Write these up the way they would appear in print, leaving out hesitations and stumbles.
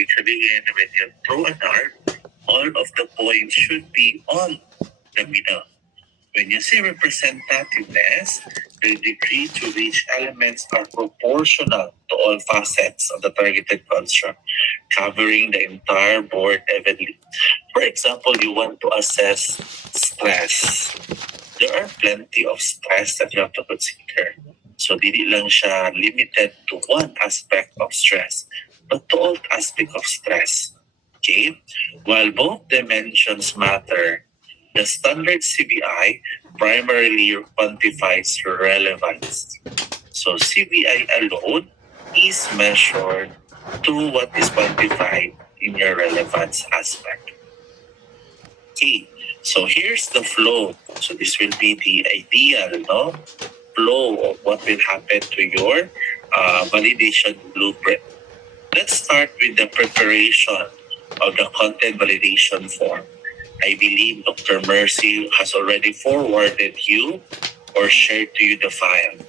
ibig sabihin, when you throw a dart, all of the points should be on the middle. When you say representativeness, the degree to which elements are proportional to all facets of the targeted construct, covering the entire board evenly. For example, you want to assess stress. There are plenty of stress that you have to consider. So, dili lang siya limited to one aspect of stress, but to all aspects of stress. Okay? While both dimensions matter, the standard CBI primarily quantifies relevance. So CBI alone is measured to what is quantified in your relevance aspect. Okay, so here's the flow. So this will be the ideal flow of what will happen to your validation blueprint. Let's start with the preparation of the content validation form. I believe Dr. Mercy has already forwarded you or shared to you the file.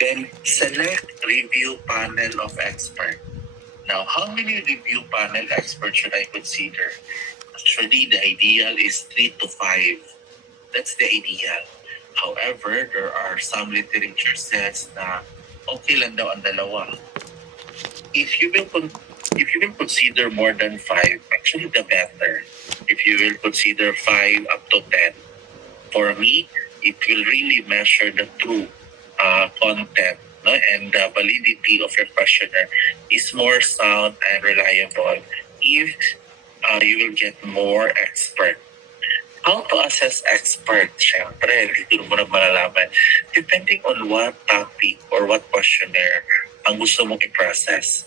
Then select review panel of expert. Now, how many review panel experts should I consider? Actually, the ideal is 3 to 5. That's the ideal. However, there are some literature says na okay lang daw ang dalawa. If you will consider more than 5, actually the better. If you will consider 5 up to 10, for me, it will really measure the true content, no? And the validity of your questionnaire is more sound and reliable if you will get more expert. How to assess expert? Siyempre, dito mo na malalaman. Depending on what topic or what questionnaire ang gusto mong i-process.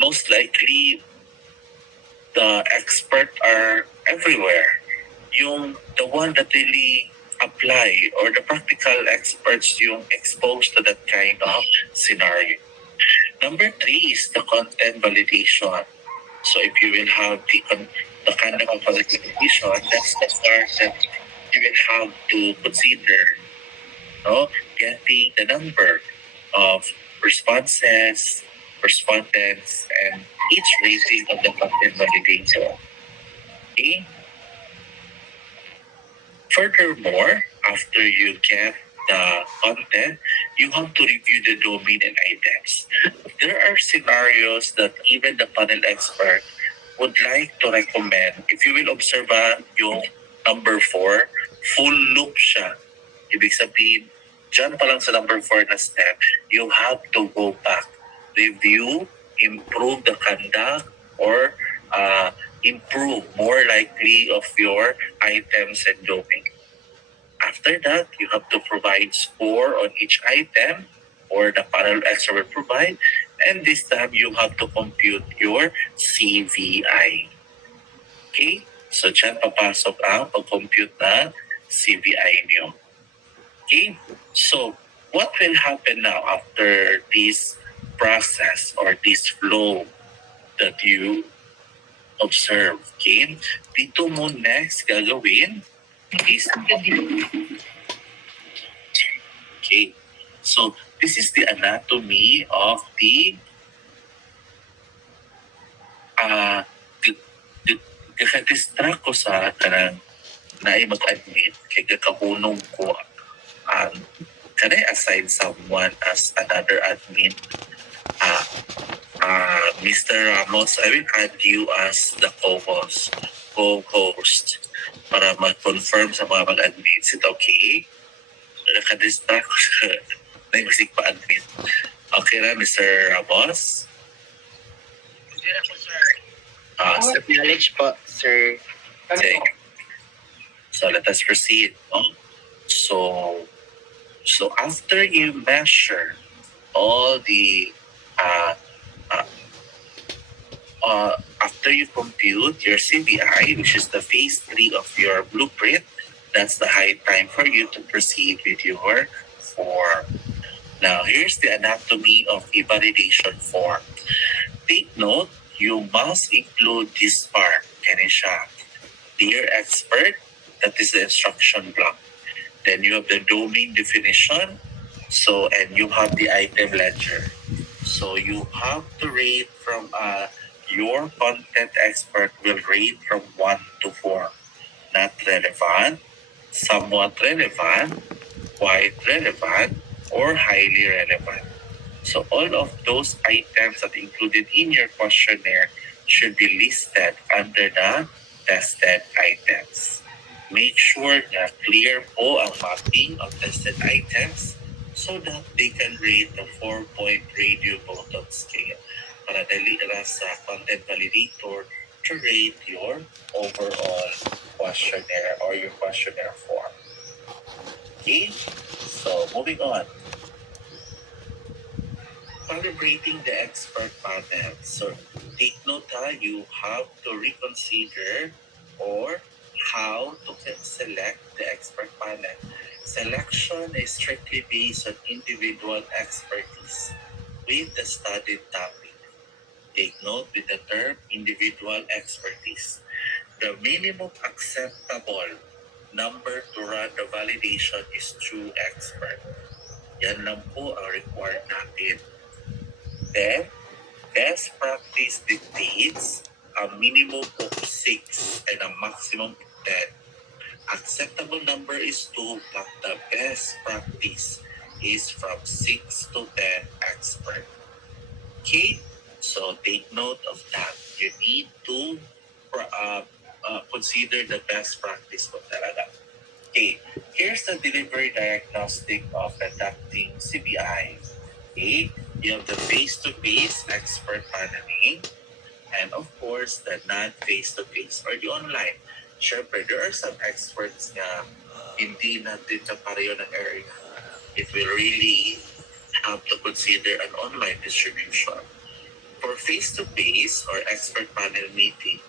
Most likely, the expert are everywhere. The one that really apply or the practical experts yung exposed to that kind of scenario. Number 3 is the content validation. So if you will have the conduct of validation, that's the part that you will have to consider. Getting the number of responses, respondents, and each rating of the content validation. Okay? Furthermore, after you get the content, you have to review the domain and items. There are scenarios that even the panel expert would like to recommend. If you will observe yung number 4, full loop siya. Ibig sabihin, dyan pa lang sa number 4 na step, you have to go back, review, improve the conduct, or improve more likely of your items and domain. After that, you have to provide score on each item or the panel expert will provide, and this time you have to compute your CVI. Okay? So dyan papasok ang pag-compute na CVI niyo. Okay? So what will happen now after this process or this flow that you observe? Okay? Dito mo next gagawin is okay. So this is the anatomy of the distract ko sa kanang naay mag-admit kay kakahunong ko can I assign someone as another admin? Mr. Ramos, I will add you as the co-host para mag-confirm sa mga mag-admin. Is it okay? Nakadistract ko sa naimsik pa admin. Okay na, Mr. Ramos? Hindi na po, sir. Acknowledge po, sir. Okay. So let us proceed. So after you measure all the after you compute your CBI, which is the phase 3 of your blueprint, that's the high time for you to proceed with your form. Now, here's the anatomy of a validation form. Take note, you must include this part. Dear expert, that is the instruction block. Then you have the domain definition. And you have the item ledger. So you have to rate from your content expert will rate from 1 to 4. Not relevant, somewhat relevant, quite relevant, or highly relevant. So all of those items that included in your questionnaire should be listed under the tested items. Make sure na clear po ang mapping of tested items so that they can rate the 4-point radio button scale para dali na sa content validator to rate your overall questionnaire or your questionnaire form. Okay, so moving on. Calibrating the expert panel. So take note you have to reconsider or how to select the expert panel. Selection is strictly based on individual expertise with the studied topic. Take note with the term individual expertise. The minimum acceptable number to run the validation is 2 expert. Yan lang po ang required natin. Then, best practice dictates a minimum of 6 and a maximum of 10. Acceptable number is 2, but the best practice is from 6 to 10 expert. Okay? So take note of that. You need to consider the best practice po talaga. Okay, here's the delivery diagnostic of conducting CBI. Okay, you have the face-to-face expert paneling, and of course, the non-face-to-face or the online. Siyempre, there are some experts na hindi natin sa pareho ng area. It will really have to consider an online distribution. For face-to-face or expert panel meeting,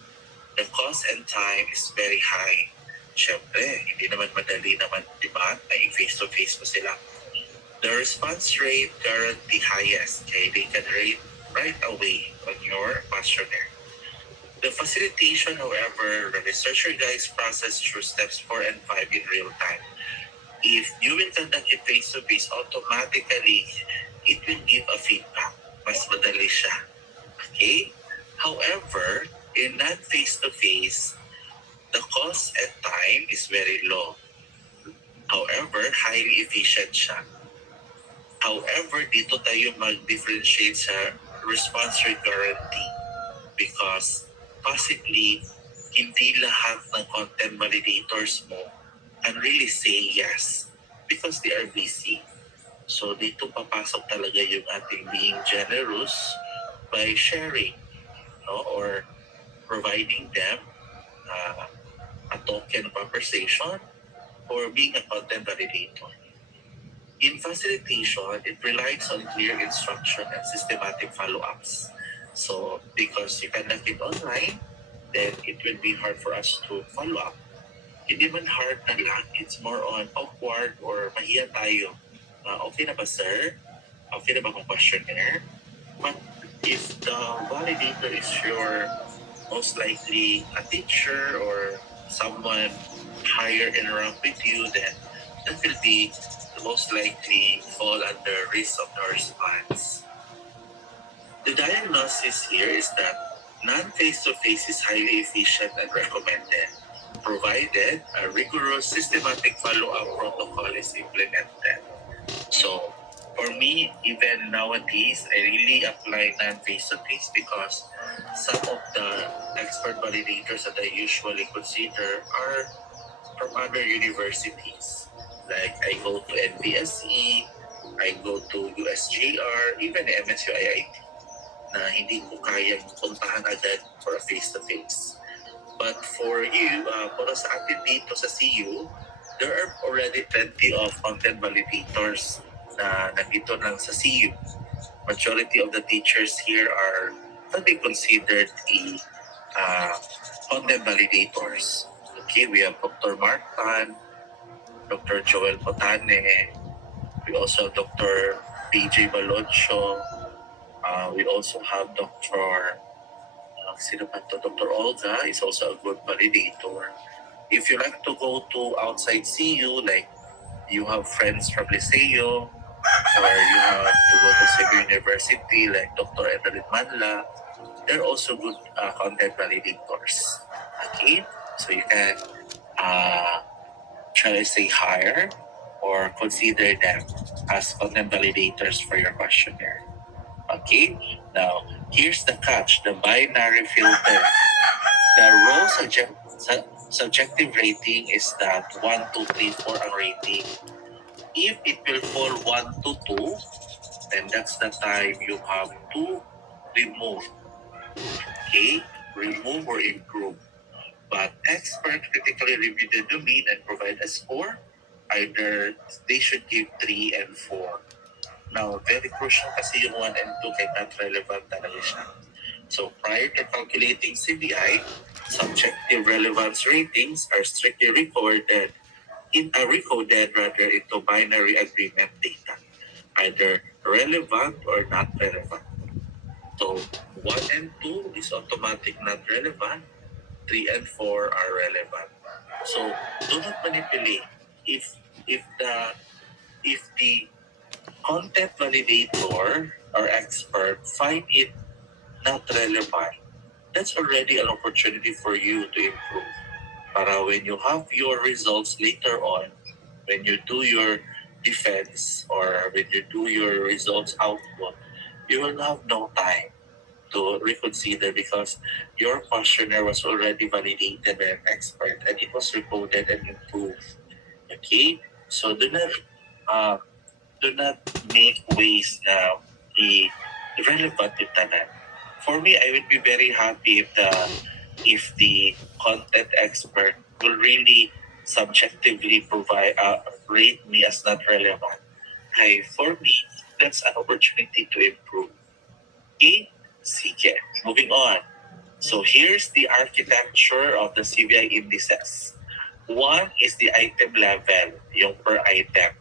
the cost and time is very high. Siyempre, hindi naman madali naman, di ba? Ay face-to-face pa sila. The response rate guarantee highest, okay? They can rate right away on your questionnaire. The facilitation, however, the researcher guides process through steps 4 and 5 in real time. If you will conduct it face-to-face, automatically, it will give a feedback. Mas madali siya. Okay? However, in non-face-to-face, the cost and time is very low. However, highly efficient siya. However, dito tayo mag-differentiate sa response rate guarantee because possibly hindi lahat ng content validators mo can really say yes because they are busy. So dito papasok talaga yung ating being generous by sharing, no, or providing them a token of conversation or being a content validator. In facilitation, it relies on clear instruction and systematic follow-ups. So because you conduct it online, then it will be hard for us to follow up. Hindi man hard na lang, it's more on awkward or mahiya tayo. Okay na ba sir? Okay na ba kung questionnaire? But if the validator is your most likely a teacher or someone higher in rank with you, then that will be most likely fall under risk of no response. The diagnosis here is that non-face-to-face is highly efficient and recommended, provided a rigorous systematic follow-up protocol is implemented. So, for me, even nowadays, I really apply non-face-to-face because some of the expert validators that I usually consider are from other universities. Like I go to NPSE, I go to USJR, even MSU IIT na hindi ko kayang puntahan agad for a face-to-face. But for you, para sa atin dito sa CU, there are already plenty of content validators na nandito lang sa CU. Majority of the teachers here can be considered the content validators. Okay, we have Dr. Mark Tan, Dr. Joel Potane, we also have Dr. PJ Baloncho, we also have Dr. Dr. Olga is also a good validator. If you like to go to outside CU, like you have friends from Liceo, or you have to go to Cebu University, like Dr. Evelyn Manla, they're also good content validators. Okay, so you can, uh, shall I say, hire or consider them as content validators for your questionnaire. Okay, now here's the catch: the binary filter. The raw subjective rating is that 1, 2, 3, 4 ang rating. If it will fall 1 to 2, then that's the time you have to remove. Okay? Remove or improve. But expert critically review the domain and provide a score. Either they should give 3 and 4. Now, very crucial kasi yung 1 and 2 kaya not relevant talaga siya. So prior to calculating CBI, subjective relevance ratings are strictly recoded rather into binary agreement data, either relevant or not relevant. So 1 and 2 is automatic not relevant, 3 and 4 are relevant. So do not manipulate. If the content validator or expert find it not relevant, that's already an opportunity for you to improve. Para when you have your results later on, when you do your defense or when you do your results output, you will have no time to reconsider because your questionnaire was already validated by an expert and it was recorded and improved. Okay? So uh, do not make ways na irrelevant yung tanan. For me, I would be very happy if the content expert will really subjectively provide rate me as not relevant. Hey, for me, that's an opportunity to improve. Okay? Sige. Moving on. So here's the architecture of the CBI indices. One is the item level, yung per item.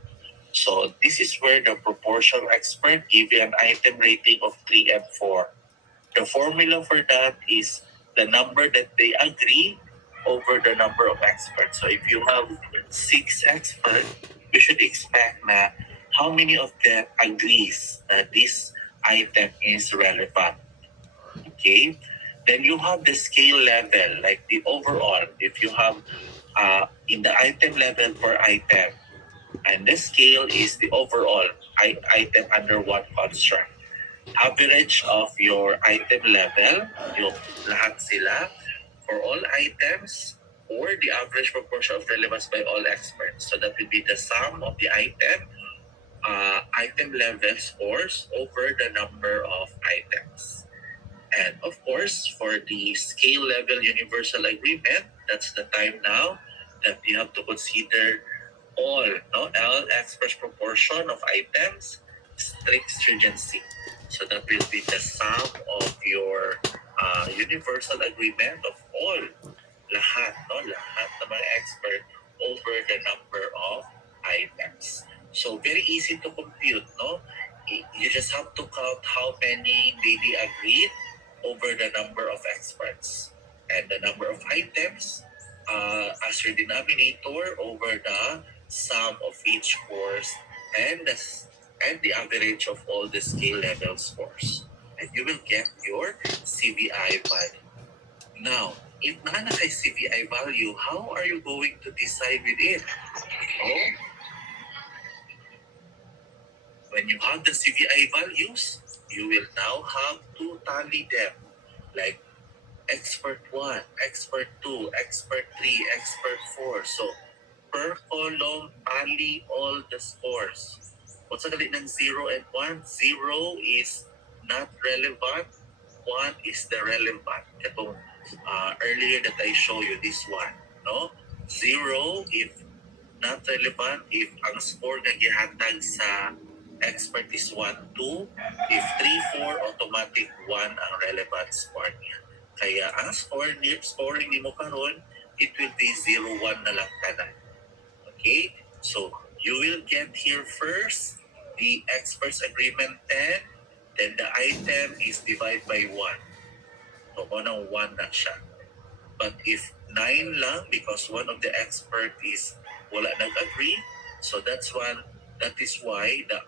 So this is where the proportional expert give you an item rating of 3 and 4. The formula for that is the number that they agree over the number of experts. So if you have 6 experts, you should expect na how many of them agrees that this item is relevant. Okay? Then you have the scale level, like the overall. If you have in the item level per item, and the scale is the overall item under one construct. Average of your item level, yung lahat sila, for all items, or the average proportion of relevance by all experts. So that would be the sum of the item level scores over the number of items. And of course, for the scale level universal agreement, that's the time now that you have to consider all express proportion of items, strict stringency. So that will be the sum of your universal agreement of all, lahat ng mga expert over the number of items. So very easy to compute, no? You just have to count how many daily agreed over the number of experts and the number of items as your denominator over the sum of each course and the average of all the scale level scores. And you will get your CVI value. Now, if none of a CVI value, how are you going to decide with it? Oh, when you have the CVI values, you will now have to tally them. Like expert 1, expert 2, expert 3, expert 4. So, per column, tally all the scores. Kung sa galit ng 0 and 1, 0 is not relevant, 1 is the relevant. Itong earlier that I show you, this one. No? 0 if not relevant, if ang score na gihatag sa expert is 1, 2. If 3, 4, automatic 1 ang relevant score niya. Kaya ang scoring ni mo karon, it will be 0, 1 na lang tanan. Okay? So, you will get here first the expert's agreement 10, then the item is divided by 1. So, unang 1 na siya. But if 9 lang, because one of the expert is wala nag-agree, so that is why the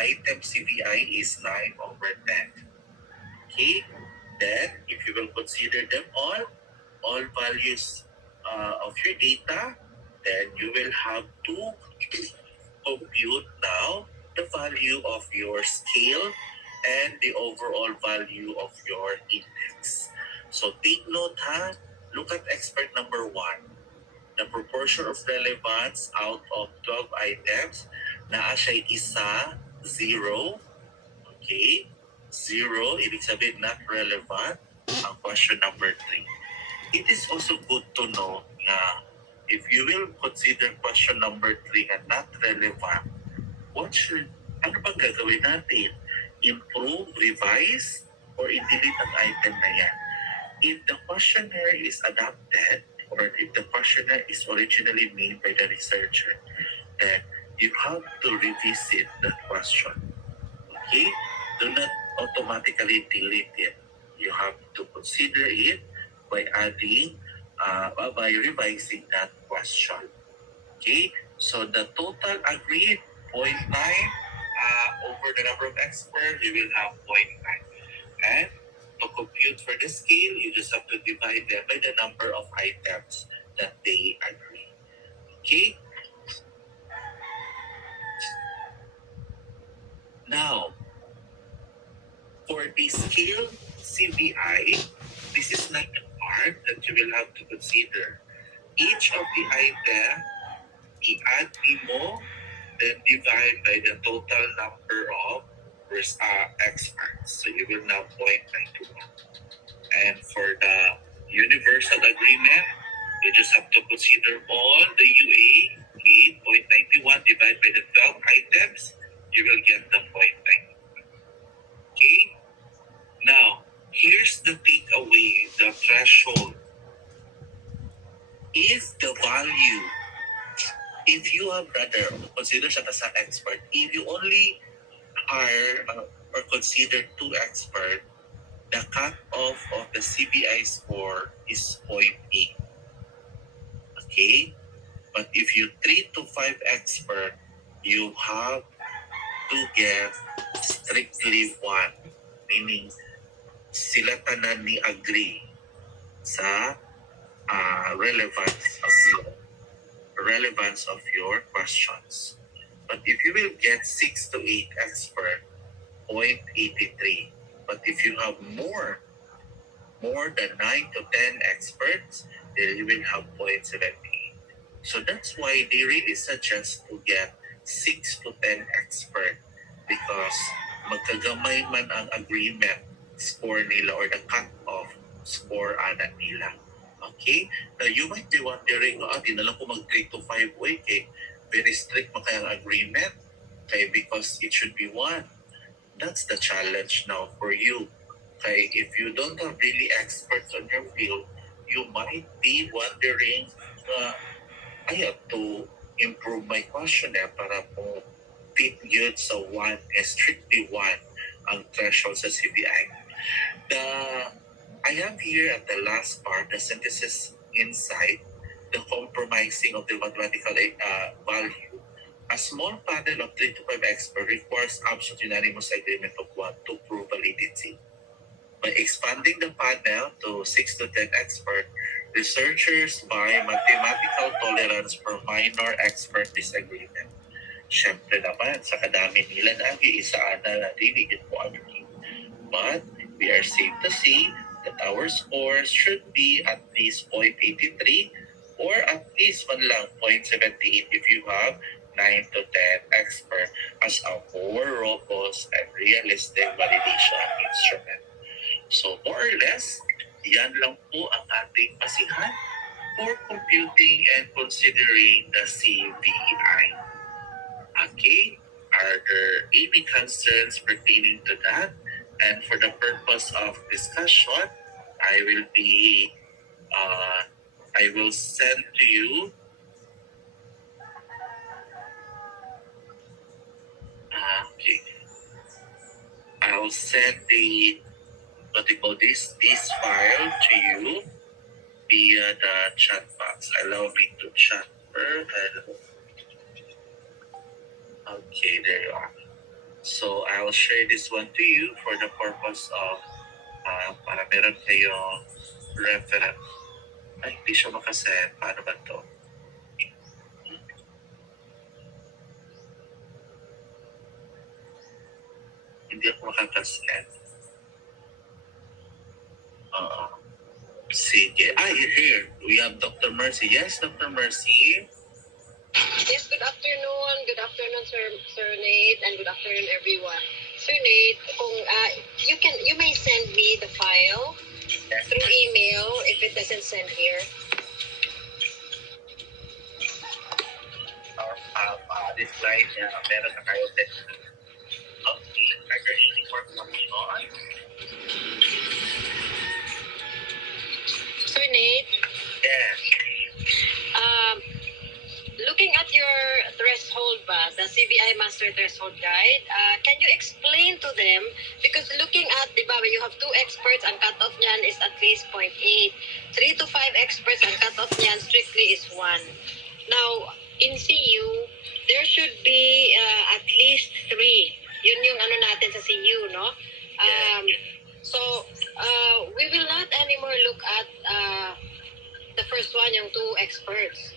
item CVI is 9 over 10. Okay? Then, if you will consider them all values of your data, then you will have to compute now the value of your scale and the overall value of your index. So take note ha, look at expert number 1. The proportion of relevance out of 12 items, naa siya isa, 0. Okay? 0, ibig sabihin not relevant. Ang question number 3. It is also good to know na if you will consider question number 3 na not relevant, ano bang gagawin natin? Improve, revise, or i-delete ang item na yan? If the questionnaire is adapted, or if the questionnaire is originally made by the researcher, then you have to revisit that question. Okay? Do not automatically delete it. You have to consider it by adding, by revising that question. Okay? So the total agreed 0.9 over the number of experts, you will have 0.9. And to compute for the scale, you just have to divide them by the number of items that they agree. Okay? Now, for the scale CBI, this is not the part that you will have to consider. Each of the item, i-add mo, then divide by the total number of experts. So you will now 0.91. And for the universal agreement, you just have to consider all the UA, 8.91 divided by the 12 items, you will get the 0.9. Okay? Now, here's the takeaway, the threshold. If the value, if you have rather consider siya as an expert, if you only are or consider 2 expert, the cutoff of the CBI score is 0.8. Okay? But if you 3 to 5 expert, you have to get strictly 1. Meaning, sila tanan ni agree sa relevance of your questions. But if you will get 6 to 8 expert, 0.83. But if you have more than 9 to 10 experts, then you will have 0.78. So that's why they really suggest to get 6 to 10 expert because magkagamay man ang agreement score nila or the cut-off score ana nila. Okay? Now, you might be wondering, di na lang ko mag 3 to 5 week eh. Very strict pa kaya ang agreement? Okay, because it should be 1. That's the challenge now for you. Okay, if you don't have really experts on your field, you might be wondering, I have to improve my questionnaire para po fit yun sa 1, strictly 1 ang threshold sa CBI. I have here at the last part, the synthesis insight, the compromising of the mathematical value. A small panel of 3 to 5 experts requires absolute unanimous agreement of 1 to prove validity. By expanding the panel to 6 to 10 experts, researchers buy mathematical tolerance for minor expert disagreement. Siyempre naman, sa kadami nila nag-iisaan na diligid mo agree. But we are safe to say that our scores should be at least 0.83 or at least man lang 0.78 if you have 9 to 10 expert as a more robust and realistic validation instrument. So more or less, yan lang po ang ating basihan for computing and considering the CBI. Okay? Are there any concerns pertaining to that? And for the purpose of discussion, I will send to you okay. I'll send the what you call this file to you via the chat box. Allow me to chat her. Okay, there you are. So I'll share this one to you for the purpose of para meron kayong reference. Ay, hindi siya makasend. Paano ba to? Hindi ako makakasend. Oo. Sige. You're here. We have Dr. Mercy. Yes, Dr. Mercy. Yes, good afternoon. Good afternoon, Sir Nate, and good afternoon, everyone. Sir Nate, kung you may send me the file through email if it doesn't send here. This line, meron na kayo text. Okay, agreeing for function. Sir Nate, Yes. looking at your threshold ba, the CBI Master Threshold Guide, can you explain to them, because looking at, di ba, when you have 2 experts, ang cutoff niyan is at least 0.8. 3 to 5 experts, ang cutoff niyan strictly is 1. Now, in CU, there should be at least 3. Yun yung ano natin sa CU, no? So, we will not anymore look at the first one, yung 2 experts.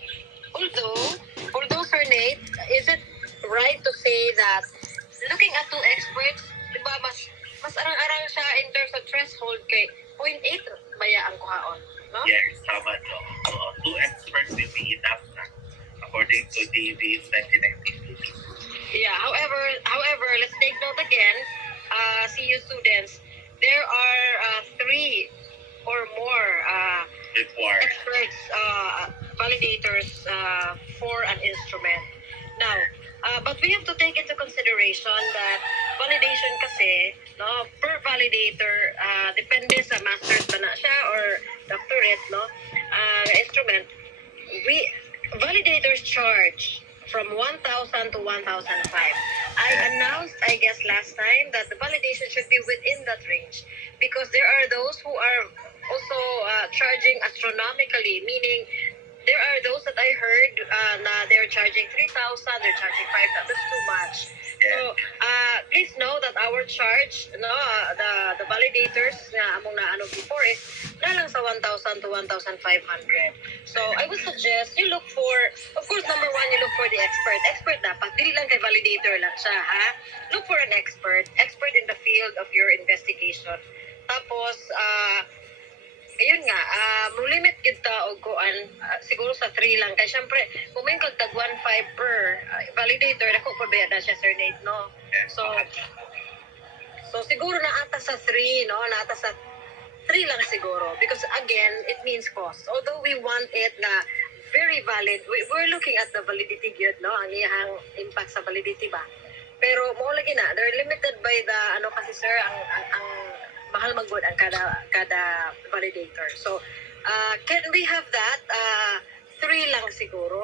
Although, Sir Nate, is it right to say that looking at 2 experts, di ba, mas arang-arang siya in terms of threshold kay 0.8 baya ang kuhaon, no? Yes, tama to. 2 experts will be enough na, according to DB's 1992. Yeah, however, let's take note again, CU students, there are 3 or more Required. experts, validators for an instrument. Now, but we have to take into consideration that validation kasi, no, per validator, depende sa master's ba na siya or doctorate, no, instrument, validators charge from 1,000 to 1,005. I announced, I guess, last time that the validation should be within that range because there are those who are also charging astronomically, meaning there are those that I heard na they're charging 3,000, they're charging 5,000. That's too much. So, please know that our charge, no, the validators na among na ano before is na lang sa 1,000 to 1,500. So, I would suggest you look for, of course, number 1, you look for the expert. Expert dapat, dili lang kay validator lang siya, ha? Look for an expert in the field of your investigation. Tapos, ayun nga, mo limit kita og kuan siguro sa 3 lang kay syempre kung may kagtag 1.5 per validator dako po ba na siya, Sir Nate, no? So siguro na ata sa 3, no, na ata sa 3 lang siguro because again it means cost, although we want it na very valid. We're looking at the validity gyud, no, ang iyang impact sa validity ba, pero mo lagi na they're limited by the ano kasi, sir, ang mahal magud ang kada validator. So, can we have that? 3 lang siguro.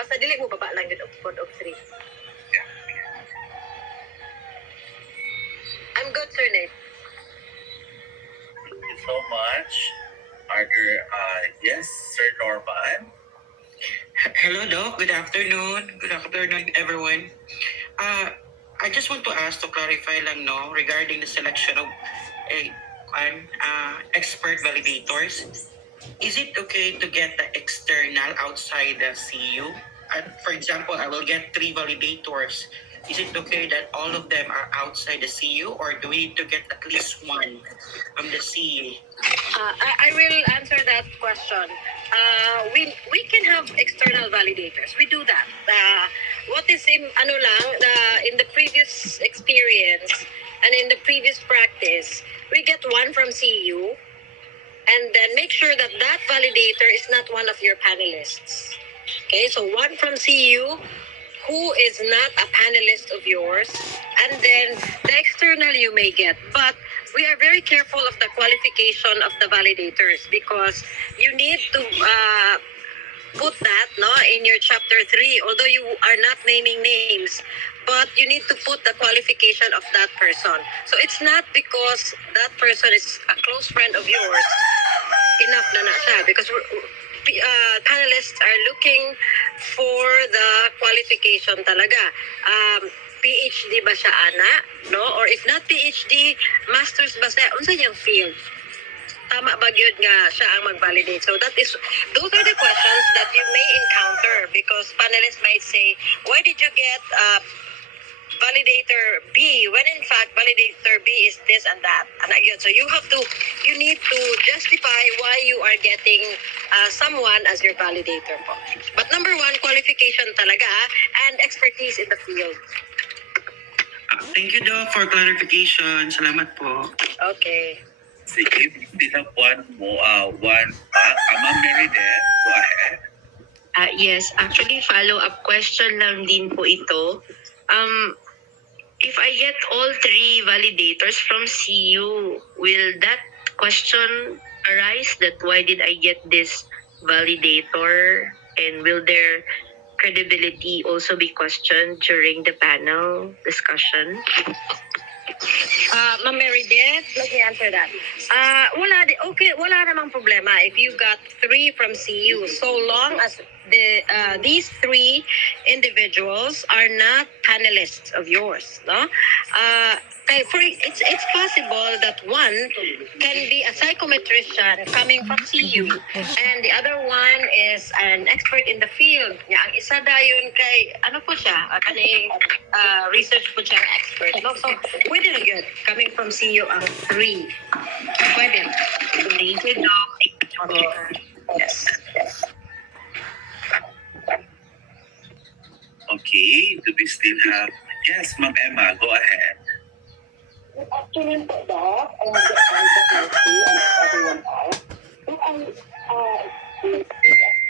Basta dili mo baba lang yun of 3. I'm good, Sir Nate. Thank you so much. Are there, yes, Sir Norman? Hello, Doc. Good afternoon. Good afternoon, everyone. I just want to ask to clarify lang, no, regarding the selection of expert validators. Is it okay to get the external outside the CU? For example, I will get 3 validators. Is it okay that all of them are outside the CU, or do we need to get at least 1 from the CU? I will answer that question. We can have external validators. We do that. What is in the previous experience and in the previous practice, we get 1 from CU and then make sure that that validator is not one of your panelists. Okay, so 1 from CU who is not a panelist of yours, and then the external you may get. But we are very careful of the qualification of the validators because you need to put that, no, in your chapter 3, although you are not naming names, but you need to put the qualification of that person. So it's not because that person is a close friend of yours, enough na siya, because panelists are looking for the qualification talaga. PhD ba siya ana, no? Or if not PhD, masters ba siya? Unsa niyang field? Tama ba gyud nga siya ang mag-validate? So those are the questions that you may encounter because panelists might say, why did you get validator B when in fact validator B is this and that? And again, so you need to justify why you are getting someone as your validator po. But number one, qualification talaga and expertise in the field. Thank you, Doc, for clarification. Salamat po. Okay. Sige, we have one more, Ma'am Meredith, go ahead. Yes, actually follow-up question lang din po ito. If I get all three validators from CU, will that question arise that why did I get this validator, and will their credibility also be questioned during the panel discussion? Ma'am Meredith, let me answer that. Wala namang problema if you got 3 from CU, so long as these 3 individuals are not panelists of yours, no? It's possible that one can be a psychometrician coming from CU and the other one is an expert in the field. Ang isa dayon kay ano po siya, kaning research po siya expert, no? So pwede na yun coming from CU ang 3. Pwede. Thank you, Doc. Yes. Okay, do we still have... Yes, Ma'am Emma, go ahead. Good afternoon po, Doc. I have the opportunity and everyone else. If I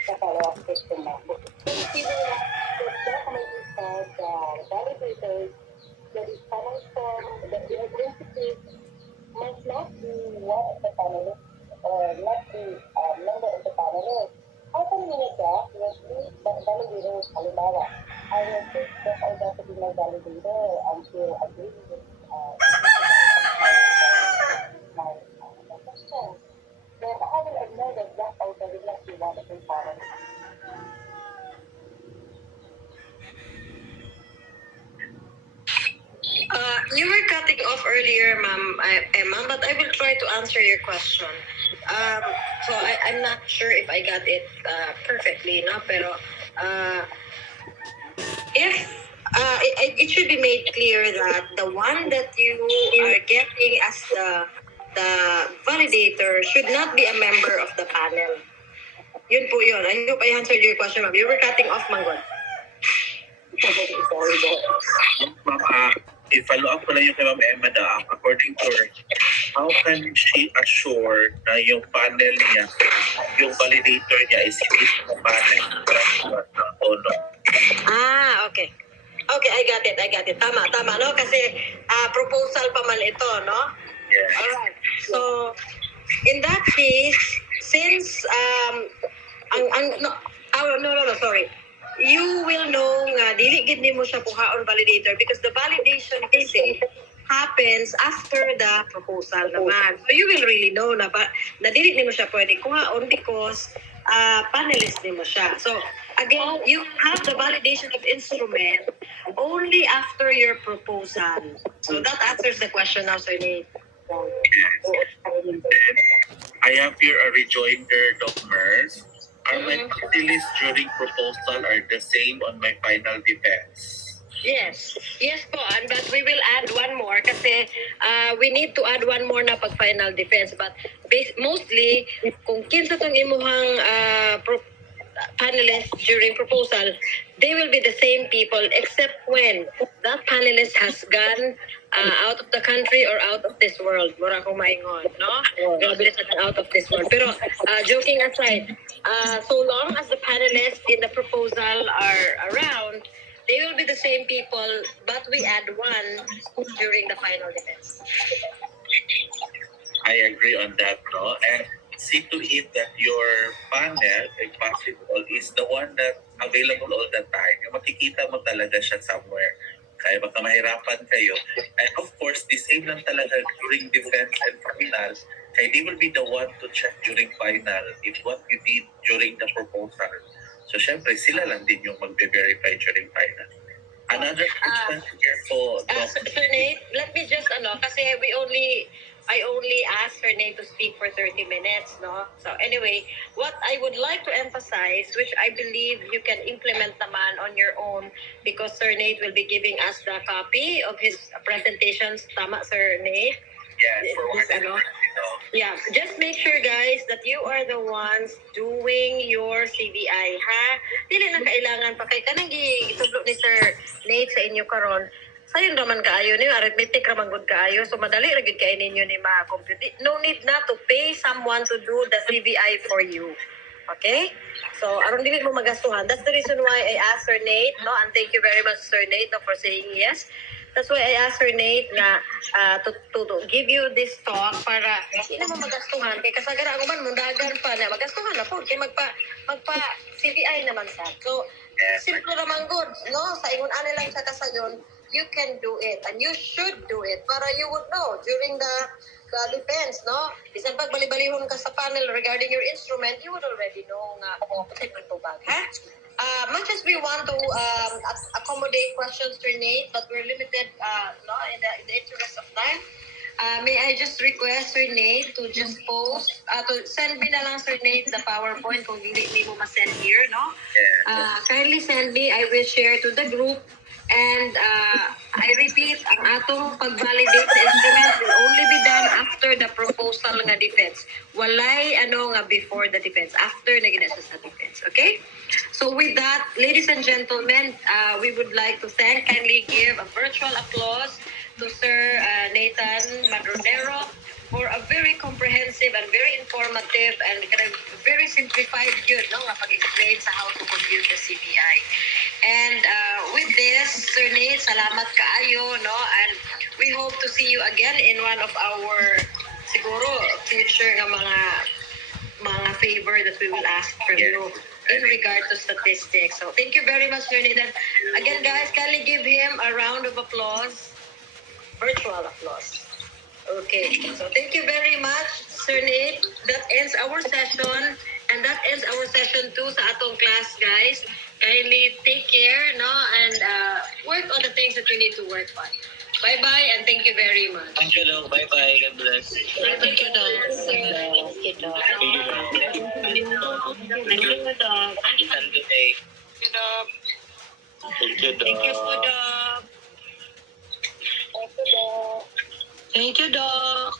the follow-up question na po. Consider that document said validators that is coming from the identity must not be one of the panelists or not be a member of the panelists. How can we make that with these validators, halimbawa, I will take that identity my validator until agree with my question. Then how will I know that that already not be one of the panelists? You were cutting off earlier, Ma'am Emma, but I will try to answer your question. So I'm not sure if I got it perfectly, no? Pero if it should be made clear that the one that you are getting as the validator should not be a member of the panel. Yun po yun. I hope I answered your question, ma'am. You were cutting off, Mangon. Ma'am, i-follow up ko lang yung kay Ma'am Emma na according to her, how can she assure na yung panel niya, yung validator niya is hindi sa panel o no? Okay. Okay, I got it. Tama, no? Kasi proposal pa man ito, no? Yes. Alright. So, in that case, since sorry. You will know nga dili gid nimo siya kuhaon validator because the validation kasi happens after the proposal naman. So you will really know na dili nimo siya pwede kuhaon because panelist nimo siya. So again, you have the validation of instrument only after your proposal. So that answers the question now, Sir Nate. I have here a rejoinder, Doc Mers. Are my party lists during proposal are the same on my final defense? Yes po, and but we will add one more kasi we need to add one more na pag final defense, but mostly kung kinsa tong imuhang panelists during proposal, they will be the same people except when that panelist has gone out of the country or out of this world. Mura ko maingon, no? Grabe na out of this world. Pero joking aside, so long as the panelists in the proposal are around, they will be the same people, but we add one during the final defense. I agree on that, no? And see to it that your panel, if possible, is the one that available all the time. Yung makikita mo talaga siya somewhere. Kaya baka mahirapan kayo. And of course, the same lang talaga during defense and final. Kaya they will be the one to check during final if what you did during the proposal. So syempre, sila lang din yung magbe-verify during final. Another question here for Sir Nate, let me just kasi I only asked Sir Nate to speak for 30 minutes, no? So anyway, what I would like to emphasize, which I believe you can implement naman on your own, because Sir Nate will be giving us the copy of his presentations. Tama, Sir Nate? yeah, for This, Yeah, just make sure guys that you are the ones doing your CVI, ha? Dili na kailangan pa kay kanang gitudlo ni Sir Nate sa inyo karon. Sayon raman kaayo ni arithmetic raman gud kaayo, so madali ra gid kay ninyo ni ma-compute. No need na to pay someone to do the CVI for you. Okay? So, aron dili mo magastuhan. That's the reason why I asked Sir Nate, no? And thank you very much, Sir Nate, no, for saying yes. That's why I asked Sir Nate nga to give you this talk para hindi na mo magastuhan. Kaya kasagara ako man, mundagan pa na magastuhan na po. Kaya magpa CVI naman sa. So, simple naman good, no? Sa ingon ano lang siya kasayon, you can do it and you should do it para you would know during the defense, no? Bisan pag bali-balihon ka sa panel regarding your instrument, you would already know nga type ito bag, ha? Much as we want to accommodate questions to Nate, but we're limited, no, in the interest of time. May I just request Sir Nate to just post, to send me na lang Sir Nate the PowerPoint kung hindi mo ma-send here, no? Kindly send me, I will share to the group. And I repeat, ang atong pag-validate sa instrument will only be done after the proposal nga defense. Walay nga before the defense, after na ginasa sa defense. Okay? So with that, ladies and gentlemen, we would like to kindly give a virtual applause to Sir Nathan Madronero for a very comprehensive and very informative and very simplified nga pag-explain sa how to compute the CVI. And with this, Sir Nate, salamat kaayo, no? And we hope to see you again in one of our siguro future nga mga favor that we will ask from you in regard to statistics. So thank you very much, Sir Nate. And again, guys, can we give him a round of applause? Virtual applause. Okay, so thank you very much, Sir Nate. That ends our session, and that ends our session 2 sa atong class, guys. Kindly take care, no, and work on the things that you need to work on. Bye-bye, and thank you very much. Thank you, Dong. Bye-bye. God bless. Thank you, Dog. Thank you, Dog. Thank you, Dog. Have a good day. Thank you, Dog. Thank you, Thank you, Dog. Thank you, Dog.